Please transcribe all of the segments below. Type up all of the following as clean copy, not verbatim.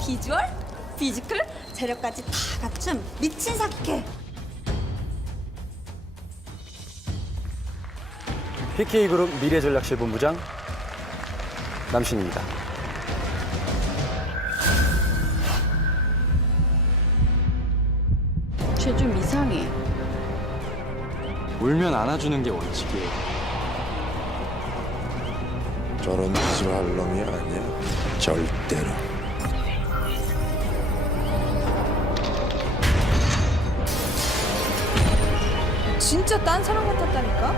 비주얼, 피지컬, 재력까지 다 갖춘 미친 사케. PK그룹 미래전략실본부장 남신입니다. 쟤 좀 이상해. 울면 안아주는 게 원칙이에요. 저런 짓을 할 놈이 아니야. 절대로. 진짜 딴 사람 같았다니까?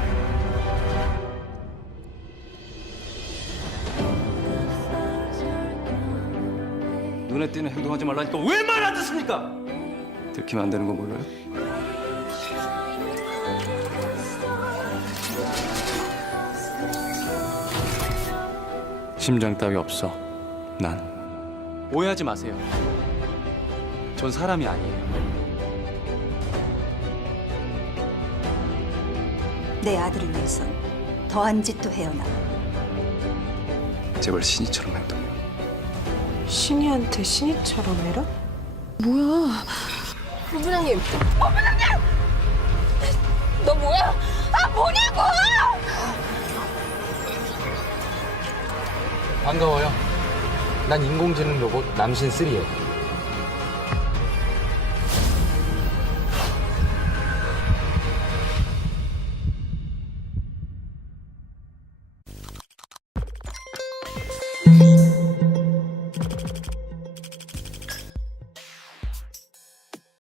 눈에 띄는 행동하지 말라니까 왜 말 안 듣습니까? 들키면 안 되는 거 몰라요? 심장 따위 없어. 난. 오해하지 마세요. 전 사람이 아니에요. 내 아들을 위해선 더한 짓도 해요나. 제발 신이처럼 행동해. 신이한테 신이처럼 해라? 뭐야? 본부장님! 본부장님! 너 뭐야? 아 뭐냐고! 반가워요. 난 인공지능 로봇 남신3예요.